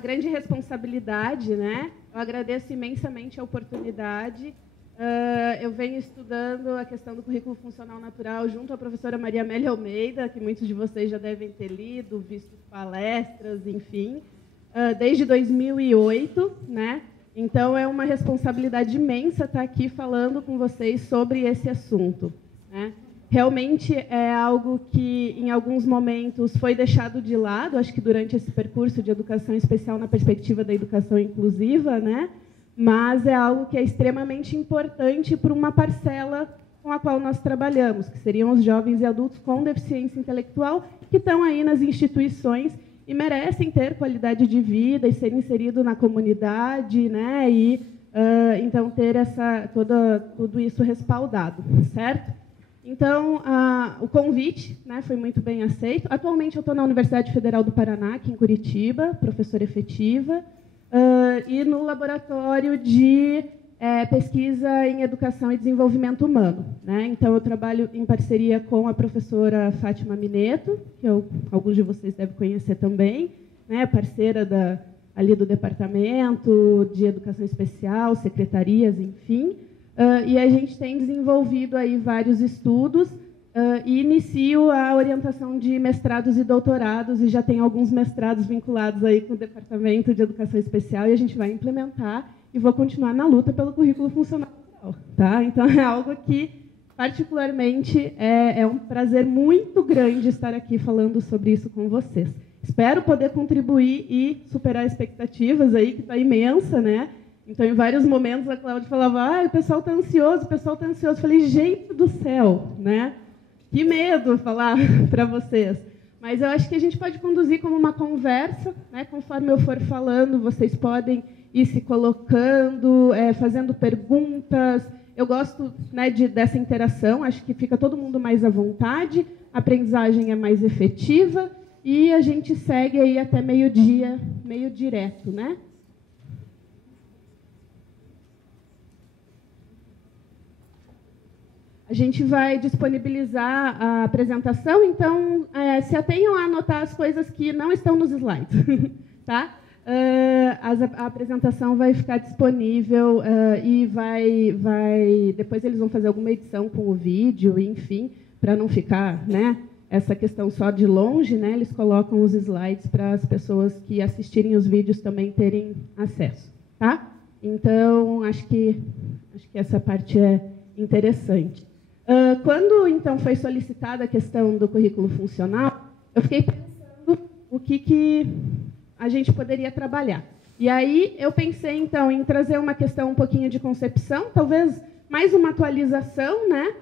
grande responsabilidade, né? Eu agradeço imensamente a oportunidade. Eu venho estudando a questão do currículo funcional natural junto à professora Maria Amélia Almeida, que muitos de vocês já devem ter lido, visto palestras, enfim, desde 2008, né? Então, é uma responsabilidade imensa estar aqui falando com vocês sobre esse assunto, né? Realmente é algo que, em alguns momentos, foi deixado de lado, acho que durante esse percurso de educação especial na perspectiva da educação inclusiva, né? Mas é algo que é extremamente importante para uma parcela com a qual nós trabalhamos, que seriam os jovens e adultos com deficiência intelectual, que estão aí nas instituições e merecem ter qualidade de vida e ser inserido na comunidade, né? E, então, ter tudo isso respaldado, certo? Então, o convite, né, foi muito bem aceito. Atualmente, eu estou na Universidade Federal do Paraná, aqui em Curitiba, professora efetiva, e no laboratório de pesquisa em educação e desenvolvimento humano, né? Então, eu trabalho em parceria com a professora Fátima Mineto, que alguns de vocês devem conhecer também, né, parceira ali do Departamento de Educação Especial, secretarias, enfim. E a gente tem desenvolvido aí vários estudos e inicio a orientação de mestrados e doutorados, e já tem alguns mestrados vinculados aí com o Departamento de Educação Especial, e a gente vai implementar e vou continuar na luta pelo currículo funcional natural, tá? Então, é algo que, particularmente, é um prazer muito grande estar aqui falando sobre isso com vocês. Espero poder contribuir e superar expectativas aí, que está imensa, né? Então, em vários momentos, a Cláudia falava, o pessoal está ansioso, o pessoal está ansioso. Eu falei, gente do céu, né? Que medo falar para vocês. Mas eu acho que a gente pode conduzir como uma conversa, né? Conforme eu for falando, vocês podem ir se colocando, fazendo perguntas. Eu gosto, né, dessa interação, acho que fica todo mundo mais à vontade, a aprendizagem é mais efetiva e a gente segue aí até meio-dia, meio direto, né? A gente vai disponibilizar a apresentação, então se atenham a anotar as coisas que não estão nos slides, tá? A apresentação vai ficar disponível e depois eles vão fazer alguma edição com o vídeo, enfim, para não ficar, né, essa questão só de longe, né? Eles colocam os slides para as pessoas que assistirem os vídeos também terem acesso, tá? Então, acho que essa parte é interessante. Quando, então, foi solicitada a questão do currículo funcional, eu fiquei pensando o que a gente poderia trabalhar. E aí eu pensei, então, em trazer uma questão um pouquinho de concepção, talvez mais uma atualização, né?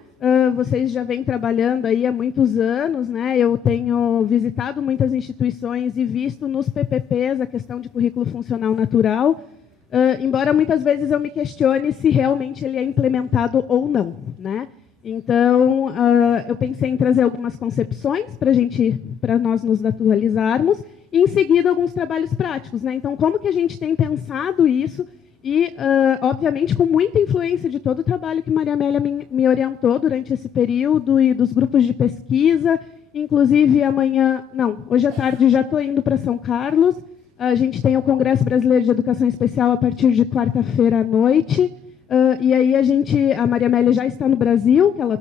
Vocês já vêm trabalhando aí há muitos anos, né? Eu tenho visitado muitas instituições e visto nos PPPs a questão de currículo funcional natural, embora muitas vezes eu me questione se realmente ele é implementado ou não, né? Então, eu pensei em trazer algumas concepções para nós nos atualizarmos, e em seguida alguns trabalhos práticos, né? Então, como que a gente tem pensado isso? E, obviamente, com muita influência de todo o trabalho que Maria Amélia me orientou durante esse período e dos grupos de pesquisa. Inclusive, hoje à tarde já estou indo para São Carlos. A gente tem o Congresso Brasileiro de Educação Especial a partir de quarta-feira à noite. E aí a Maria Amélia já está no Brasil, que ela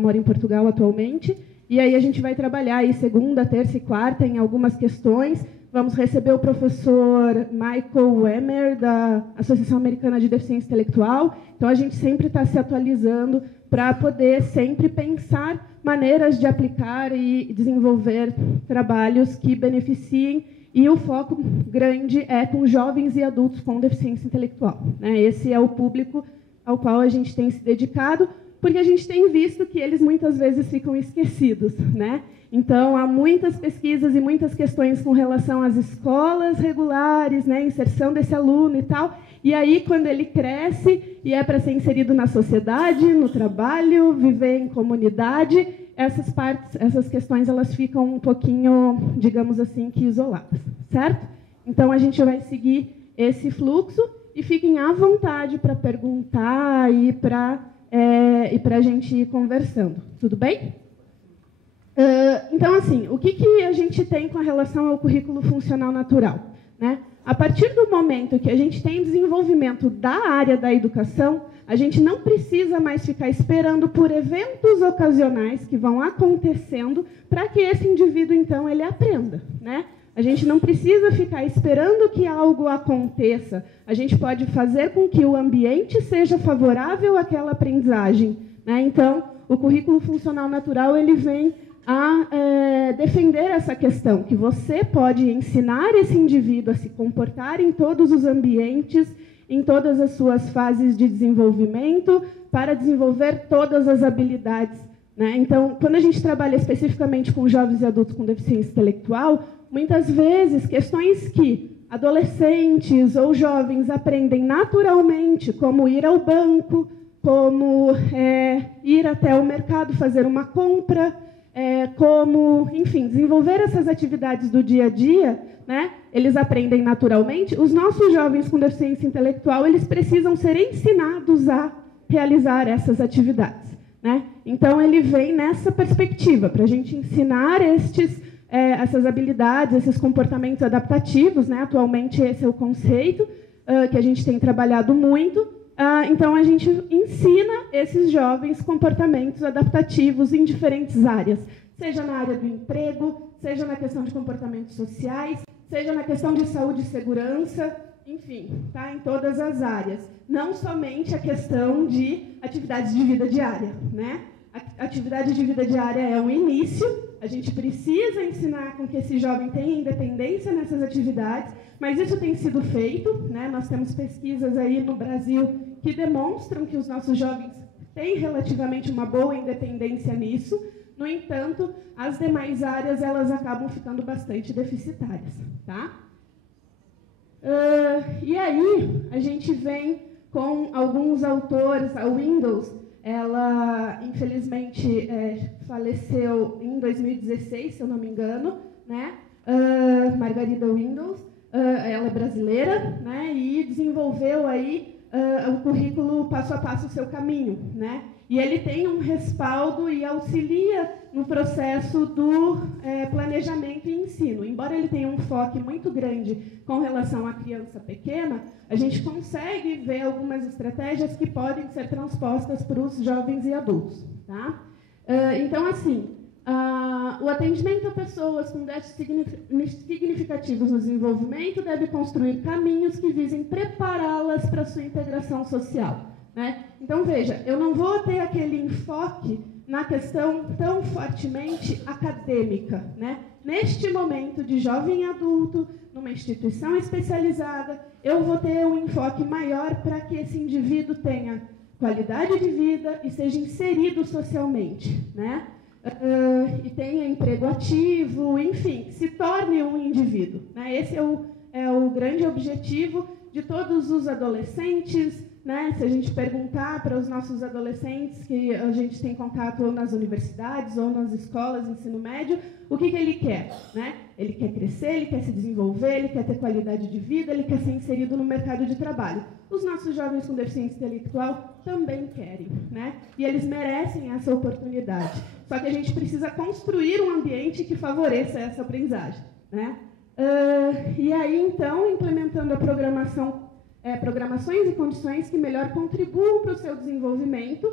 mora em Portugal atualmente, e aí a gente vai trabalhar aí segunda, terça e quarta em algumas questões. Vamos receber o professor Michael Wemmer, da Associação Americana de Deficiência Intelectual. Então, a gente sempre está se atualizando para poder sempre pensar maneiras de aplicar e desenvolver trabalhos que beneficiem. E o foco grande é com jovens e adultos com deficiência intelectual, né? Esse é o público ao qual a gente tem se dedicado, porque a gente tem visto que eles muitas vezes ficam esquecidos, né? Então, há muitas pesquisas e muitas questões com relação às escolas regulares, né? Inserção desse aluno e tal. E aí, quando ele cresce e é para ser inserido na sociedade, no trabalho, viver em comunidade, essas questões elas ficam um pouquinho, digamos assim, que isoladas, certo? Então, a gente vai seguir esse fluxo e fiquem à vontade para perguntar e para a gente ir conversando. Tudo bem? Então, assim, o que a gente tem com relação ao currículo funcional natural, né? a partir do momento que a gente tem desenvolvimento da área da educação, a gente não precisa mais ficar esperando por eventos ocasionais que vão acontecendo para que esse indivíduo, então, ele aprenda, né? A gente não precisa ficar esperando que algo aconteça. A gente pode fazer com que o ambiente seja favorável àquela aprendizagem, né? Então, o currículo funcional natural ele vem a defender essa questão, que você pode ensinar esse indivíduo a se comportar em todos os ambientes, em todas as suas fases de desenvolvimento, para desenvolver todas as habilidades, né? Então, quando a gente trabalha especificamente com jovens e adultos com deficiência intelectual, muitas vezes questões que adolescentes ou jovens aprendem naturalmente, como ir ao banco, como ir até o mercado fazer uma compra, como, enfim, desenvolver essas atividades do dia a dia, né? Eles aprendem naturalmente. Os nossos jovens com deficiência intelectual, eles precisam ser ensinados a realizar essas atividades, né? Então, ele vem nessa perspectiva, para a gente ensinar essas habilidades, esses comportamentos adaptativos, né? Atualmente, esse é o conceito que a gente tem trabalhado muito. Então, a gente ensina esses jovens comportamentos adaptativos em diferentes áreas, seja na área do emprego, seja na questão de comportamentos sociais, seja na questão de saúde e segurança, enfim, tá? Em todas as áreas. Não somente a questão de atividades de vida diária, né? A atividade de vida diária é um início, a gente precisa ensinar com que esse jovem tenha independência nessas atividades, mas isso tem sido feito, né? Nós temos pesquisas aí no Brasil que demonstram que os nossos jovens têm relativamente uma boa independência nisso. No entanto, as demais áreas elas acabam ficando bastante deficitárias, tá? E aí a gente vem com alguns autores. A Windows, ela infelizmente faleceu em 2016, se eu não me engano, né? Margarida Windows, ela é brasileira, né? E desenvolveu aí o currículo passo a passo, o seu caminho, né? E ele tem um respaldo e auxilia no processo do planejamento e ensino. Embora ele tenha um foco muito grande com relação à criança pequena, a gente consegue ver algumas estratégias que podem ser transpostas para os jovens e adultos, tá? Então, assim, o atendimento a pessoas com déficits significativos no desenvolvimento deve construir caminhos que visem prepará-las para a sua integração social, né? Então, veja, eu não vou ter aquele enfoque na questão tão fortemente acadêmica, né? Neste momento de jovem adulto, numa instituição especializada, eu vou ter um enfoque maior para que esse indivíduo tenha qualidade de vida e seja inserido socialmente, né? E tenha emprego ativo, enfim, se torne um indivíduo, né? Esse é o grande objetivo de todos os adolescentes, né? Se a gente perguntar para os nossos adolescentes que a gente tem contato ou nas universidades ou nas escolas de ensino médio, o que ele quer, né? Ele quer crescer, ele quer se desenvolver, ele quer ter qualidade de vida, ele quer ser inserido no mercado de trabalho. Os nossos jovens com deficiência intelectual também querem, né? E eles merecem essa oportunidade. Só que a gente precisa construir um ambiente que favoreça essa aprendizagem, né? E aí, então, implementando a programações e condições que melhor contribuam para o seu desenvolvimento,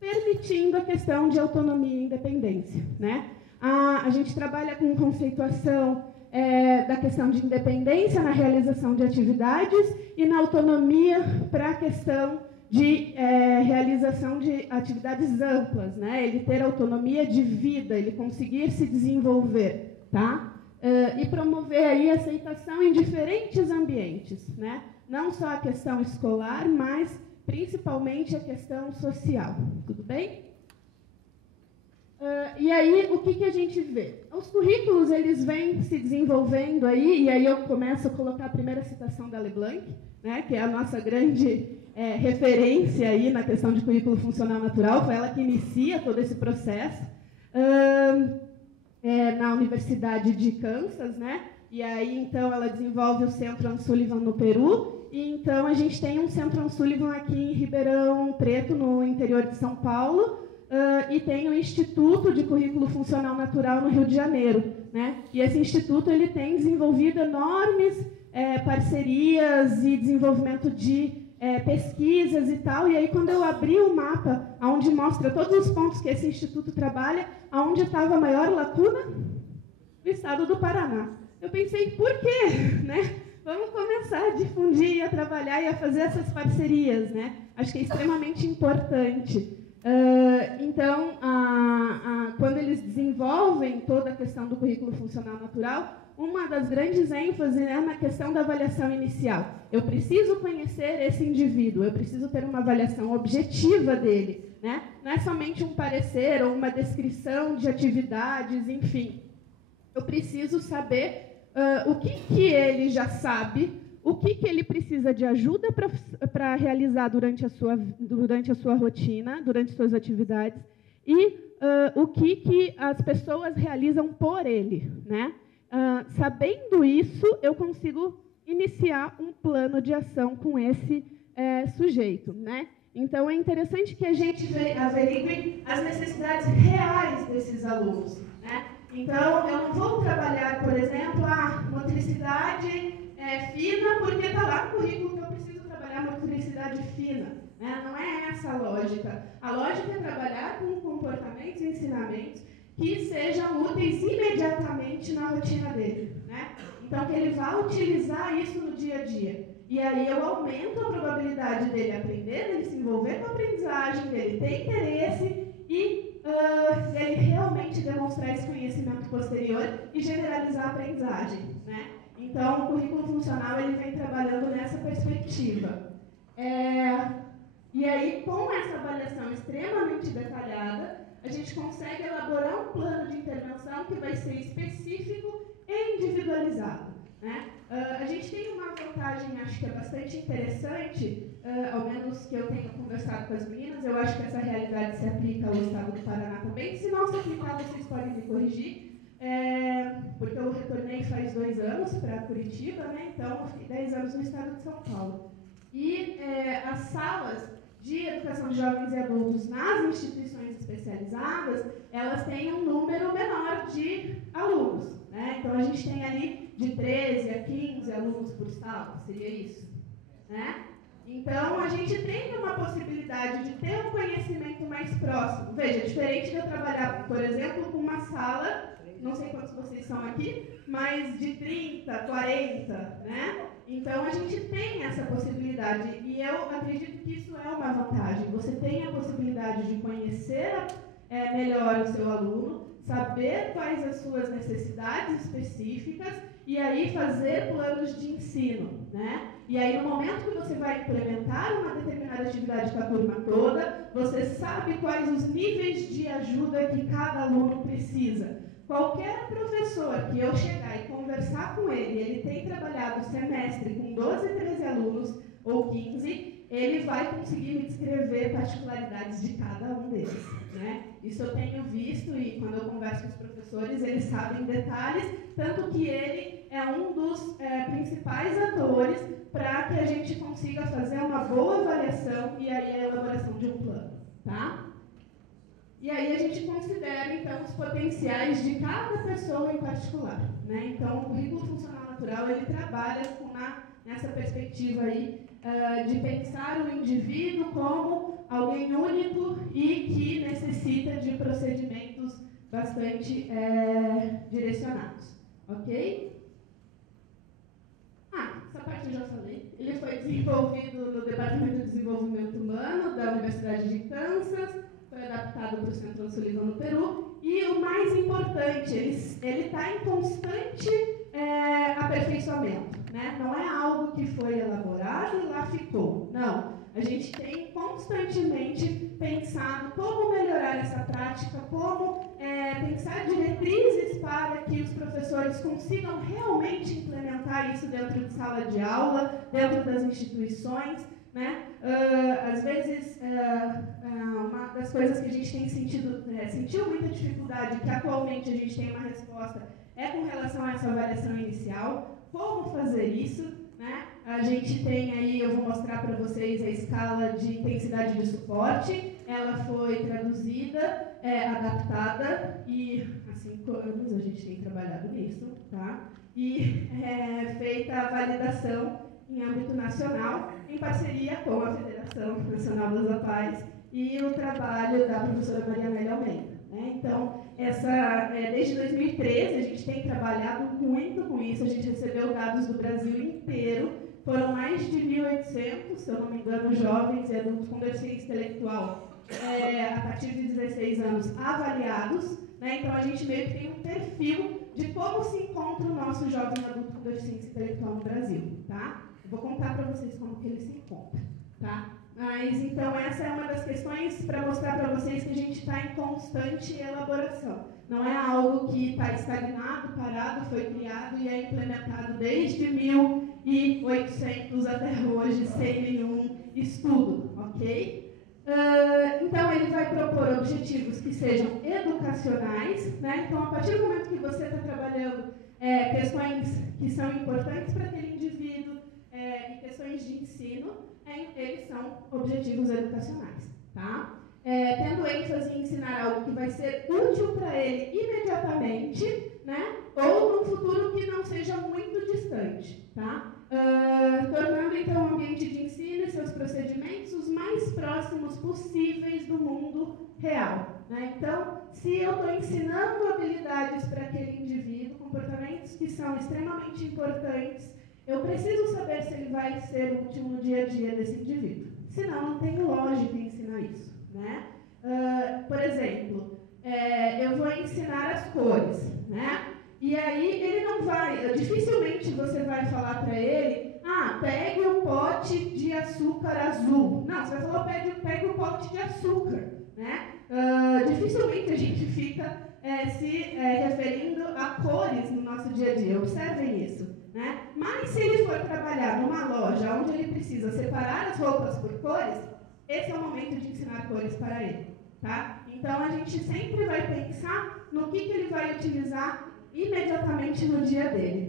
permitindo a questão de autonomia e independência, né? A gente trabalha com conceituação da questão de independência na realização de atividades e na autonomia para a questão de realização de atividades amplas, né? Ele ter autonomia de vida, ele conseguir se desenvolver, tá? E promover aí a aceitação em diferentes ambientes, né? Não só a questão escolar, mas principalmente a questão social. Tudo bem? E aí, o que a gente vê? Os currículos, eles vêm se desenvolvendo aí, e aí eu começo a colocar a primeira citação da LeBlanc, né, que é a nossa grande referência aí na questão de currículo funcional natural, foi ela que inicia todo esse processo. Na Universidade de Kansas, né? E aí, então, ela desenvolve o Centro Anne Sullivan no Peru, e então a gente tem um Centro Anne Sullivan aqui em Ribeirão Preto, no interior de São Paulo, e tem o Instituto de Currículo Funcional Natural no Rio de Janeiro, né? E esse instituto ele tem desenvolvido enormes parcerias e desenvolvimento de pesquisas e tal. E aí, quando eu abri o mapa, onde mostra todos os pontos que esse instituto trabalha, aonde estava a maior lacuna? O estado do Paraná. Eu pensei, por quê? Né? Vamos começar a difundir, a trabalhar e a fazer essas parcerias, né? Acho que é extremamente importante. Então, quando eles desenvolvem toda a questão do currículo funcional natural, uma das grandes ênfases é na questão da avaliação inicial. Eu preciso conhecer esse indivíduo, eu preciso ter uma avaliação objetiva dele, né? Não é somente um parecer ou uma descrição de atividades, enfim. Eu preciso saber o que ele já sabe, o que ele precisa de ajuda para realizar durante a sua rotina, durante suas atividades, e o que as pessoas realizam por ele, né? Sabendo isso, eu consigo iniciar um plano de ação com esse sujeito, né? Então, é interessante que a gente averigue as necessidades reais desses alunos, né? Então, eu não vou trabalhar, por exemplo, a motricidade fina, porque está lá no currículo que eu preciso trabalhar motricidade fina, né? Não é essa a lógica. A lógica é trabalhar com comportamentos e ensinamentos que sejam úteis imediatamente na rotina dele, né? Então, que ele vá utilizar isso no dia a dia. E aí eu aumento a probabilidade dele aprender, dele se envolver com a aprendizagem, dele ter interesse e dele realmente demonstrar esse conhecimento posterior e generalizar a aprendizagem, né? Então, o currículo funcional ele vem trabalhando nessa perspectiva. E aí, com essa avaliação extremamente detalhada, a gente consegue elaborar um plano de intervenção que vai ser específico e individualizado, né? A gente tem uma vantagem, acho que é bastante interessante, ao menos que eu tenho conversado com as meninas, eu acho que essa realidade se aplica ao estado do Paraná também. Se não se aplicar, vocês podem me corrigir, porque eu retornei faz 2 anos para Curitiba, né? Então eu fiquei 10 anos no estado de São Paulo. E as salas de educação de jovens e adultos nas instituições especializadas, elas têm um número menor de alunos, né? Então, a gente tem ali de 13 a 15 alunos por sala, seria isso, né? Então, a gente tem uma possibilidade de ter um conhecimento mais próximo. Veja, diferente de eu trabalhar, por exemplo, com uma sala, não sei quantos vocês são aqui, mas de 30, 40, né? Então, a gente tem essa possibilidade, e eu acredito que isso é uma vantagem. Você tem a possibilidade de conhecer melhor o seu aluno, saber quais as suas necessidades específicas, e aí fazer planos de ensino, né? E aí, no momento que você vai implementar uma determinada atividade com a turma toda, você sabe quais os níveis de ajuda que cada aluno precisa. Qualquer professor que eu chegar e conversar com ele tem trabalhado o semestre com 12, 13 alunos, ou 15, ele vai conseguir me descrever particularidades de cada um deles, né? Isso eu tenho visto, e quando eu converso com os professores, eles sabem detalhes, tanto que ele é um dos principais atores para que a gente consiga fazer uma boa avaliação e aí a elaboração de um plano, tá? E aí a gente considera, então, os potenciais de cada pessoa em particular, né? Então, o currículo funcional natural, ele trabalha nessa perspectiva aí, de pensar o indivíduo como alguém único e que necessita de procedimentos bastante direcionados, ok? Essa parte eu já falei. Ele foi desenvolvido no Departamento de Desenvolvimento Humano da Universidade de Kansas, foi adaptado para o Centro Sullivan no Peru, e o mais importante, ele está em constante aperfeiçoamento, né? Não é algo que foi elaborado e lá ficou, não. A gente tem constantemente pensado como melhorar essa prática, como pensar diretrizes para que os professores consigam realmente implementar isso dentro de sala de aula, dentro das instituições, né? Às vezes, uma das coisas que a gente tem sentiu muita dificuldade, que atualmente a gente tem uma resposta, é com relação a essa avaliação inicial. Como fazer isso, né? A gente tem aí, eu vou mostrar para vocês a escala de intensidade de suporte. Ela foi traduzida, adaptada, e há 5 anos a gente tem trabalhado nisso, tá? e feita a validação em âmbito nacional, em parceria com a Federação Nacional das APAES e o trabalho da professora Maria Amélia Almeida. Então, desde 2013, a gente tem trabalhado muito com isso, a gente recebeu dados do Brasil inteiro, foram mais de 1.800, se eu não me engano, jovens e adultos com deficiência intelectual a partir de 16 anos avaliados, Então a gente meio que tem um perfil de como se encontra o nosso jovem adulto com deficiência intelectual no Brasil, tá? Eu vou contar para vocês como que ele se encontra, tá? Mas, então, essa é uma das questões para mostrar para vocês que a gente está em constante elaboração. Não é algo que está estagnado, parado, foi criado e é implementado desde 1800 até hoje, sem nenhum estudo, ok? Então, ele vai propor objetivos que sejam educacionais, Então, a partir do momento que você está trabalhando questões que são importantes para aquele indivíduo e questões de ensino, eles são objetivos educacionais, tá? Tendo ênfase em ensinar algo que vai ser útil para ele imediatamente, Ou num futuro que não seja muito distante, tá? Tornando, então, o ambiente de ensino e seus procedimentos os mais próximos possíveis do mundo real, Então, se eu estou ensinando habilidades para aquele indivíduo, comportamentos que são extremamente importantes, eu preciso saber se ele vai ser útil no dia a dia desse indivíduo. Senão, não tem lógica em ensinar isso, Por exemplo, eu vou ensinar as cores, E aí ele não vai, dificilmente você vai falar para ele, pegue o pote de açúcar azul. Não, você vai falar, pegue o pote de açúcar, Dificilmente a gente fica se referindo a cores no nosso dia a dia. Observem isso. Mas se ele for trabalhar numa loja onde ele precisa separar as roupas por cores, esse é o momento de ensinar cores para ele, tá? Então a gente sempre vai pensar no que ele vai utilizar imediatamente no dia dele.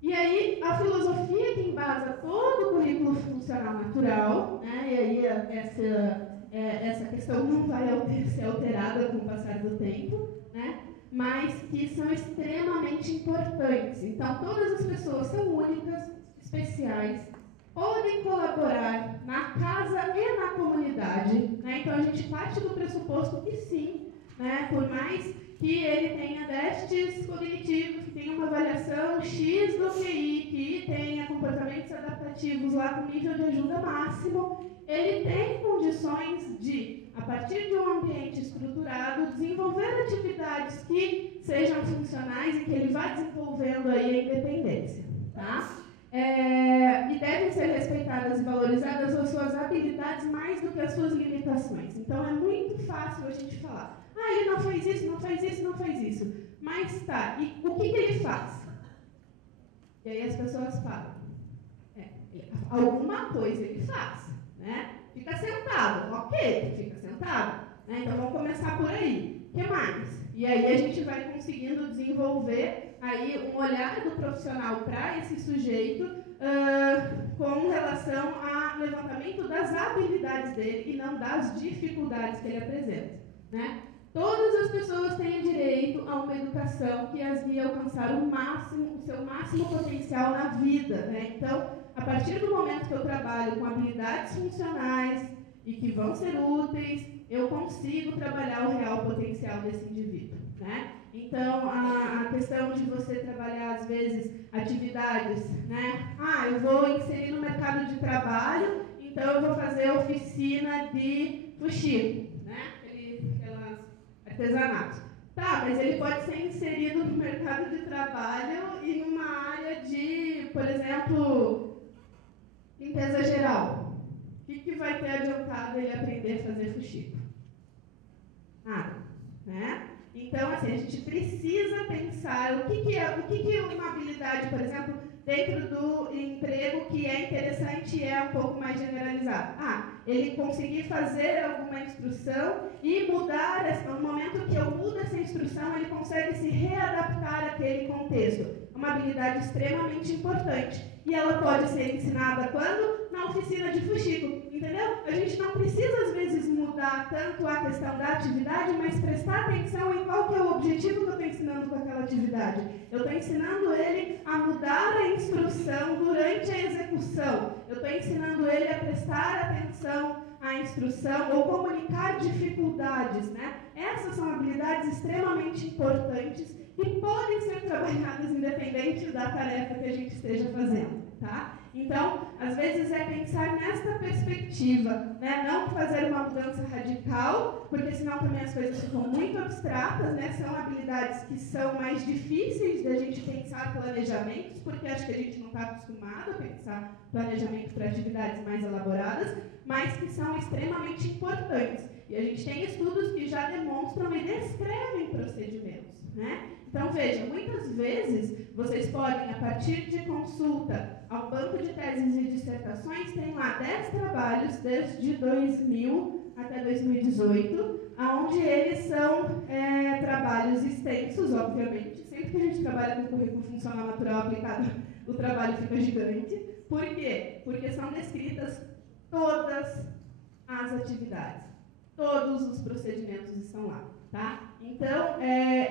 E aí a filosofia que embasa todo o currículo funcional natural, E aí essa questão não vai ser alterada com o passar do tempo, Mas que são extremamente importantes. Então, todas as pessoas são únicas, especiais, podem colaborar na casa e na comunidade. Então, a gente parte do pressuposto que sim, por mais que ele tenha déficits cognitivos, que tenha uma avaliação X do QI, que tenha comportamentos adaptativos lá com nível de ajuda máximo, ele tem condições de, a partir de um ambiente estruturado, desenvolver atividades que sejam funcionais e que ele vá desenvolvendo aí a independência, tá? E devem ser respeitadas e valorizadas as suas habilidades mais do que as suas limitações. Então é muito fácil a gente falar, ele não faz isso, não faz isso, não faz isso. Mas tá, e o que ele faz? E aí as pessoas falam, alguma coisa ele faz. Fica sentado, ok, fica sentado. Então vamos começar por aí. O que mais? E aí a gente vai conseguindo desenvolver aí um olhar do profissional para esse sujeito com relação ao levantamento das habilidades dele e não das dificuldades que ele apresenta. Todas as pessoas têm direito a uma educação que as guie a alcançar o seu máximo potencial na vida. Então, a partir do momento que eu trabalho com habilidades funcionais e que vão ser úteis, eu consigo trabalhar o real potencial desse indivíduo. Então, a questão de você trabalhar, às vezes, atividades, eu vou inserir no mercado de trabalho, então eu vou fazer oficina de fuxico, aquelas artesanatos. Tá, mas ele pode ser inserido no mercado de trabalho e numa área de, por exemplo, limpeza geral. O que vai ter adiantado ele aprender a fazer fuxico? Nada, Então, assim, a gente precisa pensar o que é uma habilidade, por exemplo, dentro do emprego que é interessante e é um pouco mais generalizado. Ele conseguir fazer alguma instrução e mudar, no momento que eu mudo essa instrução, ele consegue se readaptar àquele contexto. É uma habilidade extremamente importante. E ela pode ser ensinada quando? Na oficina de fuxico, entendeu? A gente não precisa, às vezes, mudar tanto a questão da atividade, mas prestar atenção em qual que é o objetivo que eu estou ensinando com aquela aquela atividade. Eu estou ensinando ele a mudar a instrução durante a execução. Eu estou ensinando ele a prestar atenção à instrução ou comunicar dificuldades, né? Essas são habilidades extremamente importantes e podem ser trabalhadas independente da tarefa que a gente esteja fazendo, tá? Então, às vezes é pensar nesta perspectiva, né? Não fazer uma mudança radical, porque senão também as coisas ficam muito abstratas, né? São habilidades que são mais difíceis da gente pensar planejamentos, porque acho que a gente não está acostumado a pensar planejamento para atividades mais elaboradas, mas que são extremamente importantes. E a gente tem estudos que já demonstram e descrevem procedimentos, né? Então, veja, muitas vezes vocês podem, a partir de consulta ao banco de teses e dissertações, tem lá 10 trabalhos desde 2000 até 2018, onde eles são trabalhos extensos, obviamente. Sempre que a gente trabalha com currículo funcional natural aplicado, o trabalho fica gigante. Por quê? Porque são descritas todas as atividades. Todos os procedimentos estão lá, tá? Então,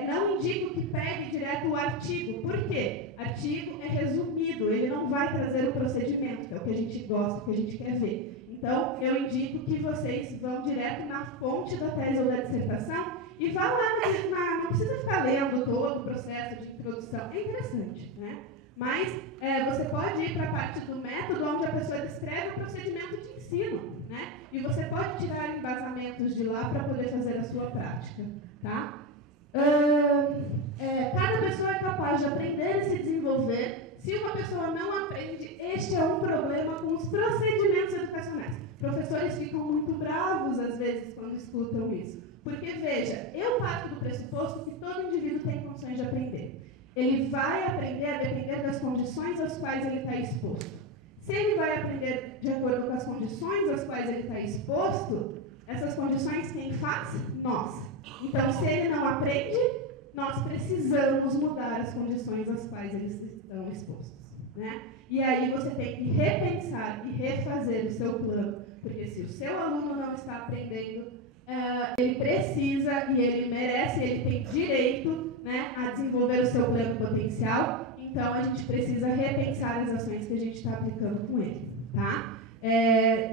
não indico que pegue direto o artigo. Por quê? Artigo é resumido, ele não vai trazer o procedimento, que é o que a gente gosta, o que a gente quer ver. Então, eu indico que vocês vão direto na fonte da tese ou da dissertação e vá lá, não precisa ficar lendo todo o processo de introdução. É interessante, né? Mas você pode ir para a parte do método, onde a pessoa descreve o procedimento de ensino, né? E você pode tirar embasamentos de lá para poder fazer a sua prática, tá? Cada pessoa é capaz de aprender e se desenvolver. Se uma pessoa não aprende, este é um problema com os procedimentos educacionais. Professores ficam muito bravos, às vezes, quando escutam isso. Porque, veja, eu parto do pressuposto que todo indivíduo tem condições de aprender. Ele vai aprender a depender das condições às quais ele está exposto. Se ele vai aprender de acordo com as condições às quais ele está exposto, essas condições quem faz? Nós. Então, se ele não aprende, nós precisamos mudar as condições às quais eles estão expostos, né? E aí você tem que repensar e refazer o seu plano, porque se o seu aluno não está aprendendo, ele precisa e ele merece, ele tem direito, né, a desenvolver o seu pleno potencial. Então, a gente precisa repensar as ações que a gente está aplicando com ele, tá?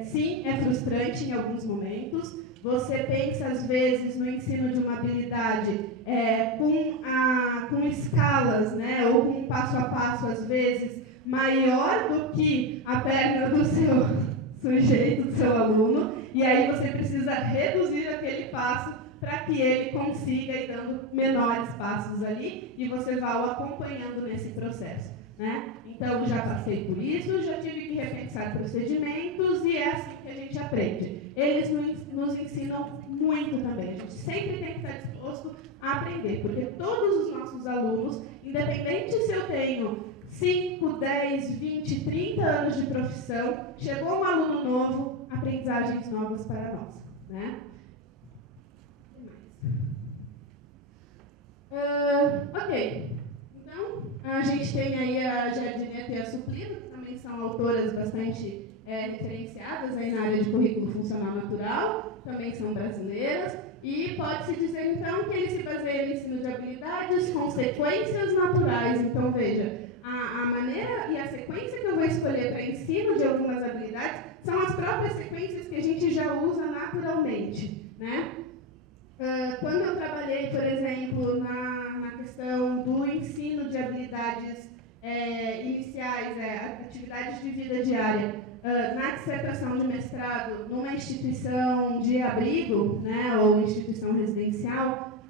Sim, é frustrante em alguns momentos. Você pensa, às vezes, no ensino de uma habilidade com escalas, né, ou com um passo a passo, às vezes, maior do que a perna do seu sujeito, do seu aluno, e aí você precisa reduzir aquele passo para que ele consiga ir dando menores passos ali e você vá o acompanhando nesse processo, né? Então, já passei por isso, já tive que repensar procedimentos e é assim que a gente aprende. Eles nos ensinam muito também, a gente sempre tem que estar disposto a aprender, porque todos os nossos alunos, independente se eu tenho 5, 10, 20, 30 anos de profissão, chegou um aluno novo, aprendizagens novas para nós, né? Ok, então a gente tem aí a Jardineta e a Suplido, que também são autoras bastante referenciadas aí na área de currículo funcional natural, também são brasileiras, e pode-se dizer então que ele se baseia no ensino de habilidades com sequências naturais. Então veja, a maneira e a sequência que eu vou escolher para ensino de algumas habilidades são as próprias sequências que a gente já usa naturalmente, né? Quando eu trabalhei, por exemplo, na questão do ensino de habilidades iniciais, atividades de vida diária, na dissertação de mestrado, numa instituição de abrigo, né, ou instituição residencial,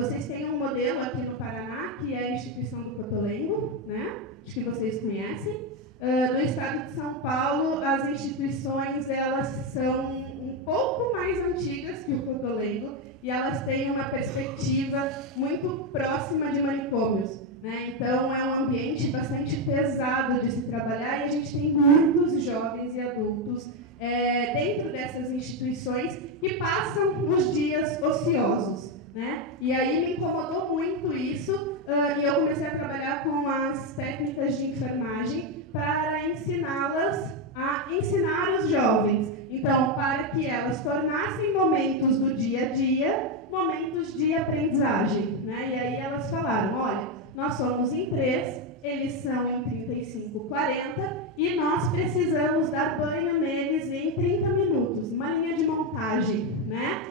vocês têm um modelo aqui no Paraná, que é a instituição do Cotolengo, né, acho que vocês conhecem. No estado de São Paulo, as instituições elas são um pouco mais antigas que o Cotolengo, e elas têm uma perspectiva muito próxima de manicômios, né? Então, é um ambiente bastante pesado de se trabalhar e a gente tem muitos jovens e adultos dentro dessas instituições que passam os dias ociosos, né? E aí me incomodou muito isso e eu comecei a trabalhar com as técnicas de enfermagem para ensiná-las a ensinar os jovens. Então, para que elas tornassem momentos do dia a dia momentos de aprendizagem, né? E aí elas falaram, olha, nós somos em 3, eles são em 35, 40, e nós precisamos dar banho neles em 30 minutos, uma linha de montagem, né?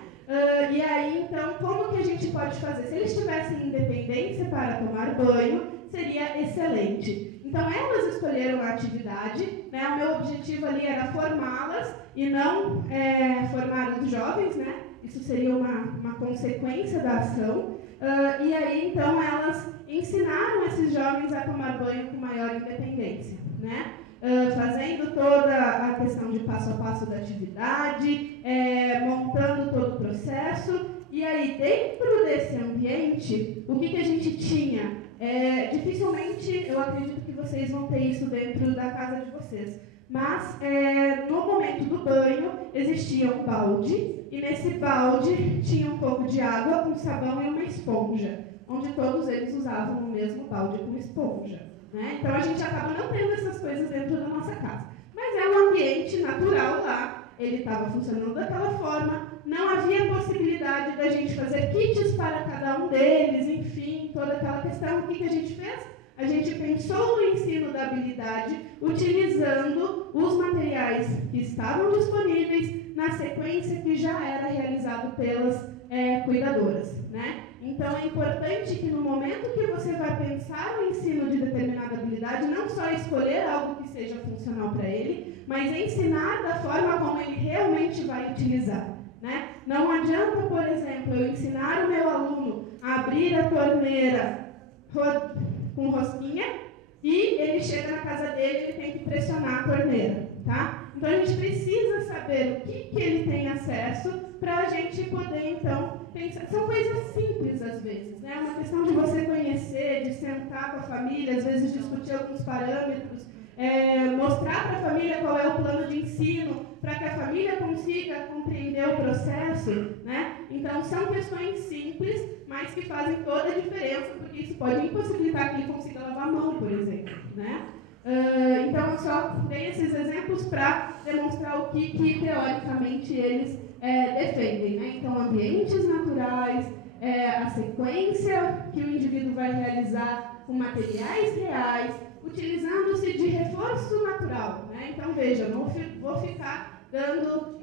E aí, então, como que a gente pode fazer? Se eles tivessem independência para tomar banho, seria excelente. Então, elas escolheram a atividade, né? O meu objetivo ali era formá-las e não formar os jovens, né? Isso seria uma consequência da ação. E aí, então, elas ensinaram esses jovens a tomar banho com maior independência, né? Fazendo toda a questão de passo a passo da atividade, montando todo o processo. E aí, dentro desse ambiente, o que a gente tinha? Dificilmente, eu acredito que vocês vão ter isso dentro da casa de vocês, mas no momento do banho, existia um balde, e nesse balde tinha um pouco de água, um sabão e uma esponja, onde todos eles usavam o mesmo balde com esponja, né? Então a gente acaba não tendo essas coisas dentro da nossa casa. Mas é um ambiente natural lá, ele estava funcionando daquela forma, não havia possibilidade da gente fazer kits para cada um deles, enfim, toda aquela questão. O que a gente fez? A gente pensou no ensino da habilidade, utilizando os materiais que estavam disponíveis na sequência que já era realizado pelas cuidadoras, né? Então, é importante que no momento que você vai pensar o ensino de determinada habilidade, não só escolher algo que seja funcional para ele, mas ensinar da forma como ele realmente vai utilizar, né? Não adianta, por exemplo, eu ensinar o meu aluno a abrir a torneira com rosquinha e ele chega na casa dele e ele tem que pressionar a torneira, tá? Então, a gente precisa saber o que ele tem acesso para a gente poder, então, pensar. São coisas simples, às vezes, né? É uma questão de você conhecer, de sentar com a família, às vezes discutir alguns parâmetros, mostrar para a família qual é o plano de ensino, para que a família consiga compreender o processo, né? Então, são questões simples, mas que fazem toda a diferença, porque isso pode impossibilitar que ele consiga lavar a mão, por exemplo, né? Então, eu só dei esses exemplos para demonstrar o que teoricamente, eles defendem, né? Então, ambientes naturais, a sequência que o indivíduo vai realizar com materiais reais, utilizando-se de reforço natural, né? Então, veja, não vou ficar dando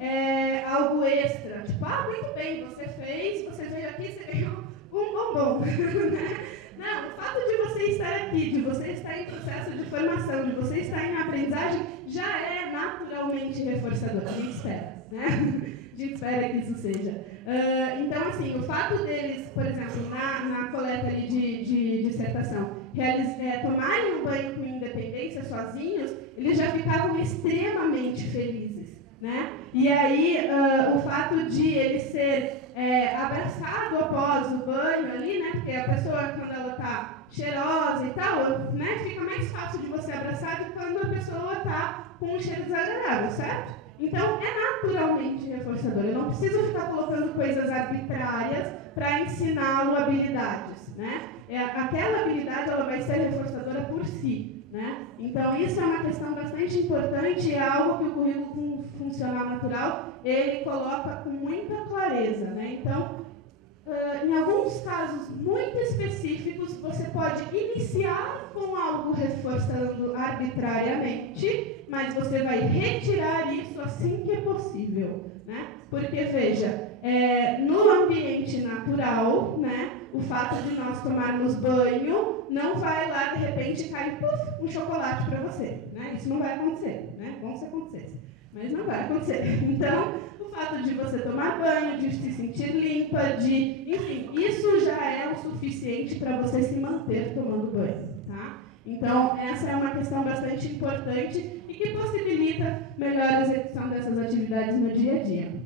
algo extra, tipo, muito bem, você veio aqui, você ganhou um bombom, né? Não, o fato de você estar aqui, de você estar em processo de formação, de você estar em aprendizagem, já é naturalmente reforçador. A gente espera, né? A gente espera que isso seja. Então, assim, o fato deles, por exemplo, na coleta ali de dissertação, tomarem um banho com independência sozinhos, eles já ficavam extremamente felizes, né? E aí, o fato de ele ser abraçado após o banho ali, né? Porque a pessoa, quando ela está cheirosa e tal, né? Fica mais fácil de você abraçar do que quando a pessoa está com um cheiro desagradável, certo? Então, é naturalmente reforçador. Eu não preciso ficar colocando coisas arbitrárias para ensiná-lo habilidades, né? Aquela habilidade, ela vai ser reforçadora por si, né? Então, isso é uma questão bastante importante, é algo que o currículo funcional natural, ele coloca com muita clareza, né? Então, em alguns casos muito específicos, você pode iniciar com algo reforçando arbitrariamente, mas você vai retirar isso assim que é possível, né? Porque, veja, no ambiente natural, né, o fato de nós tomarmos banho não vai lá, de repente, cair um chocolate para você, né? Isso não vai acontecer, né? Bom se acontecesse, mas não vai acontecer. Então, o fato de você tomar banho, de se sentir limpa, enfim, isso já é o suficiente para você se manter tomando banho, tá? Então, essa é uma questão bastante importante e que possibilita melhor execução dessas atividades no dia a dia.